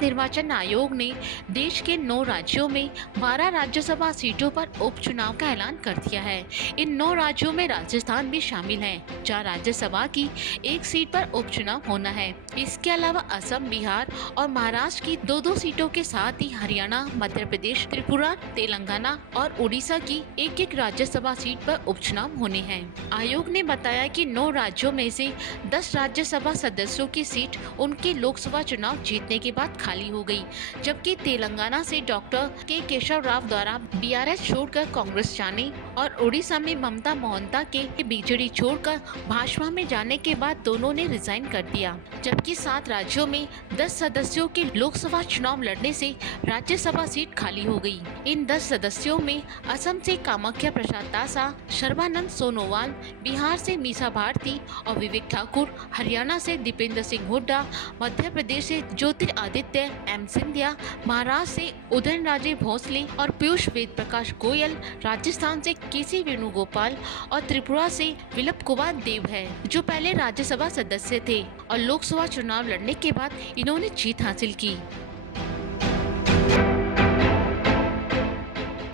भारत निर्वाचन आयोग ने देश के 9 राज्यों में 12 राज्यसभा सीटों पर उपचुनाव का ऐलान कर दिया है। इन 9 राज्यों में राजस्थान भी शामिल है, जहां राज्यसभा की एक सीट पर उपचुनाव होना है। इसके अलावा असम, बिहार और महाराष्ट्र की 2-2 सीटों के साथ ही हरियाणा, मध्य प्रदेश, त्रिपुरा, तेलंगाना और उड़ीसा की एक-एक राज्यसभा सीट पर उपचुनाव होने हैं। आयोग ने बताया कि 9 राज्यों में से 10 राज्यसभा सदस्यों की सीट उनके लोकसभा चुनाव जीतने के बाद खाली हो गई, जबकि तेलंगाना से डॉक्टर के केशव राव द्वारा बीआरएस छोड़कर कांग्रेस जाने और उड़ीसा में ममता मोहंता के बीजेडी छोड़कर भाजपा में जाने के बाद दोनों ने रिजाइन कर दिया। जबकि 7 राज्यों में 10 सदस्यों के लोकसभा चुनाव लड़ने से राज्यसभा सीट खाली हो गई। इन 10 सदस्यों में असम से कामाख्या प्रसाद तासा, सर्बानंद सोनोवाल, बिहार से मीसा भारती और विवेक ठाकुर, हरियाणा से दीपेंद्र सिंह हुड्डा, मध्य प्रदेश से ज्योतिरादित्य एम सिंधिया, महाराष्ट्र से उदयनराजे भोसले और पीयूष वेद प्रकाश गोयल, राजस्थान से केसी वेणुगोपाल और त्रिपुरा से विप्लव कुमार देव है, जो पहले राज्यसभा सदस्य थे और लोकसभा चुनाव लड़ने के बाद इन्होंने जीत हासिल की।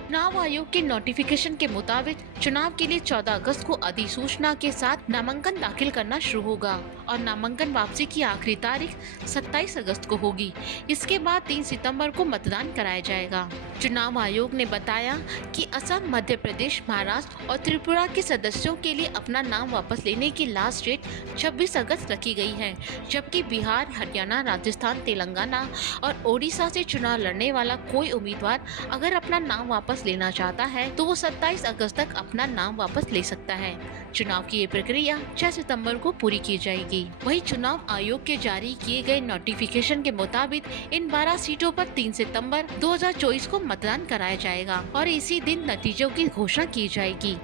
चुनाव आयोग के नोटिफिकेशन के मुताबिक चुनाव के लिए 14 अगस्त को अधिसूचना के साथ नामांकन दाखिल करना शुरू होगा और नामांकन वापसी की आखिरी तारीख 27 अगस्त को होगी। इसके बाद 3 सितंबर को मतदान कराया जाएगा। चुनाव आयोग ने बताया कि असम, मध्य प्रदेश, महाराष्ट्र और त्रिपुरा के सदस्यों के लिए अपना नाम वापस लेने की लास्ट डेट 26 अगस्त रखी गई है, जबकि बिहार, हरियाणा, राजस्थान, तेलंगाना और ओडिशा से चुनाव लड़ने वाला कोई उम्मीदवार अगर अपना नाम वापस लेना चाहता है तो वो 27 अगस्त तक अपना नाम वापस ले सकता है। चुनाव की ये प्रक्रिया 6 सितंबर को पूरी की जाएगी। वहीं चुनाव आयोग के जारी किए गए नोटिफिकेशन के मुताबिक इन 12 सीटों पर 3 सितंबर 2024 को मतदान कराया जाएगा और इसी दिन नतीजों की घोषणा की जाएगी।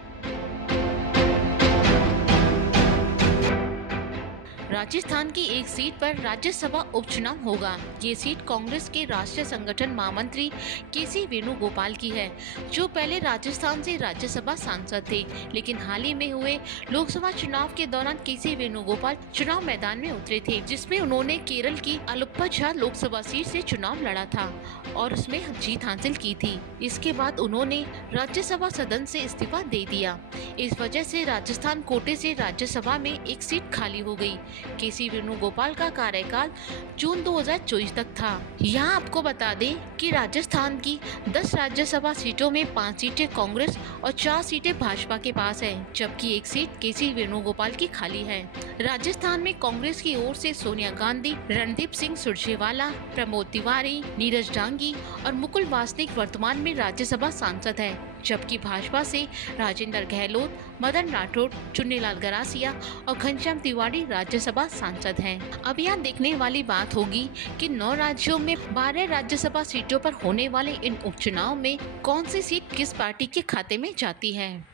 राजस्थान की एक सीट पर राज्यसभा उपचुनाव होगा। ये सीट कांग्रेस के राष्ट्रीय संगठन महामंत्री केसी वेणुगोपाल की है, जो पहले राजस्थान से राज्यसभा सांसद थे, लेकिन हाल ही में हुए लोकसभा चुनाव के दौरान केसी वेणुगोपाल चुनाव मैदान में उतरे थे, जिसमें उन्होंने केरल की अलुप्पझा लोकसभा सीट से चुनाव लड़ा था और उसमें जीत हासिल की थी। इसके बाद उन्होंने राज्यसभा सदन से इस्तीफा दे दिया। इस वजह से राजस्थान कोटे से राज्यसभा में एक सीट खाली हो गई। केसी वेणुगोपाल का कार्यकाल जून 2024 तक था। यहाँ आपको बता दें कि राजस्थान की 10 राज्यसभा सीटों में 5 सीटें कांग्रेस और 4 सीटें भाजपा के पास है, जबकि एक सीट केसी वेणुगोपाल की खाली है। राजस्थान में कांग्रेस की ओर से सोनिया गांधी, रणदीप सिंह सुरजेवाला, प्रमोद तिवारी, नीरज डांगी और मुकुल वासनिक वर्तमान में राज्यसभा सांसद है, जबकि भाजपा से राजेंद्र गहलोत, मदन राठौड़, चुन्नीलाल गरासिया और घनश्याम तिवारी राज्यसभा सांसद हैं। अब यहाँ देखने वाली बात होगी कि 9 राज्यों में 12 राज्यसभा सीटों पर होने वाले इन उपचुनाव में कौन सी सीट किस पार्टी के खाते में जाती है।